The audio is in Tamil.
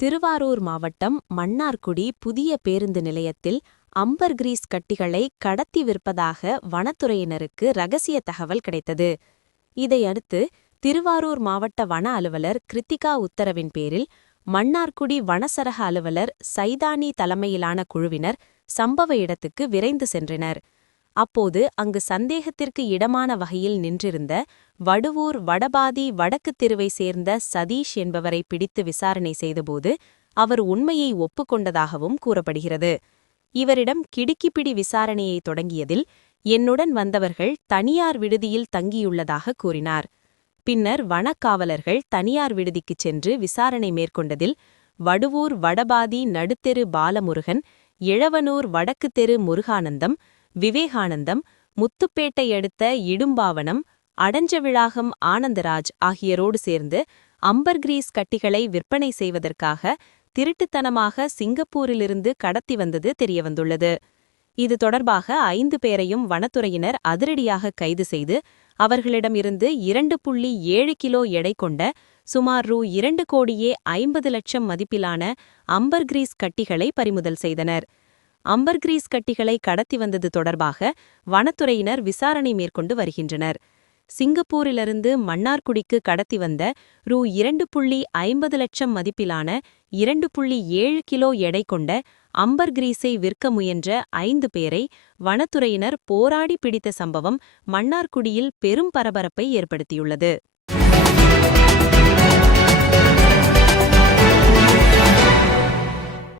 திருவாரூர் மாவட்டம் மன்னார்குடி புதிய பேருந்து நிலையத்தில் அம்பர் கிரீஸ் கட்டிகளை கடத்தி விற்பதாக வனத்துறையினருக்கு ரகசிய தகவல் கிடைத்தது. இதையடுத்து திருவாரூர் மாவட்ட வன அலுவலர் கிருத்திகா உத்தரவின் பேரில் மன்னார்குடி வனசரக அலுவலர் சைதானி தலைமையிலான குழுவினர் சம்பவ இடத்துக்கு விரைந்து சென்றனர். அப்போது அங்கு சந்தேகத்திற்கு இடமான வகையில் நின்றிருந்த வடுவூர் வடபாதி வடக்கு தெருவை சேர்ந்த சதீஷ் என்பவரை பிடித்து விசாரணை செய்தபோது அவர் உண்மையை ஒப்புக்கொண்டதாகவும் கூறப்படுகிறது. இவரிடம் கிடுக்கிப்பிடி விசாரணையை தொடங்கியதில் என்னுடன் வந்தவர்கள் தனியார் விடுதியில் தங்கியுள்ளதாக கூறினார். பின்னர் வனக்காவலர்கள் தனியார் விடுதிக்குச் சென்று விசாரணை மேற்கொண்டதில் வடுவூர் வடபாதி நடுத்தெரு பாலமுருகன் இழவனூர் வடக்கு தெரு முருகானந்தம் விவேகானந்தம் முத்துப்பேட்டை அடுத்த இடும்பாவனம் அடஞ்சவிழாகம் ஆனந்தராஜ் ஆகியோரோடு சேர்ந்து அம்பர்கிரீஸ் கட்டிகளை விற்பனை செய்வதற்காக திருட்டுத்தனமாக சிங்கப்பூரிலிருந்து கடத்தி வந்தது தெரியவந்துள்ளது. இது தொடர்பாக ஐந்து பேரையும் வனத்துறையினர் அதிரடியாக கைது செய்து அவர்களிடமிருந்து இரண்டு புள்ளி ஏழு கிலோ எடை கொண்ட சுமார் ரூ இரண்டு கோடியே ஐம்பது லட்சம் மதிப்பிலான அம்பர்கிரீஸ் கட்டிகளை பறிமுதல் செய்தனர். அம்பர்கிரீஸ் கட்டிகளை கடத்தி வந்தது தொடர்பாக வனத்துறையினர் விசாரணை மேற்கொண்டு வருகின்றனர். சிங்கப்பூரிலிருந்து மன்னார்குடிக்கு கடத்தி வந்த ரூ. இரண்டு புள்ளி ஐம்பது லட்சம் மதிப்பிலான இரண்டு புள்ளி ஏழு கிலோ எடை கொண்ட அம்பர் கிரீஸை விற்க முயன்ற ஐந்து பேரை வனத்துறையினர் போராடி பிடித்த சம்பவம் மன்னார்குடியில் பெரும் பரபரப்பை ஏற்படுத்தியுள்ளது.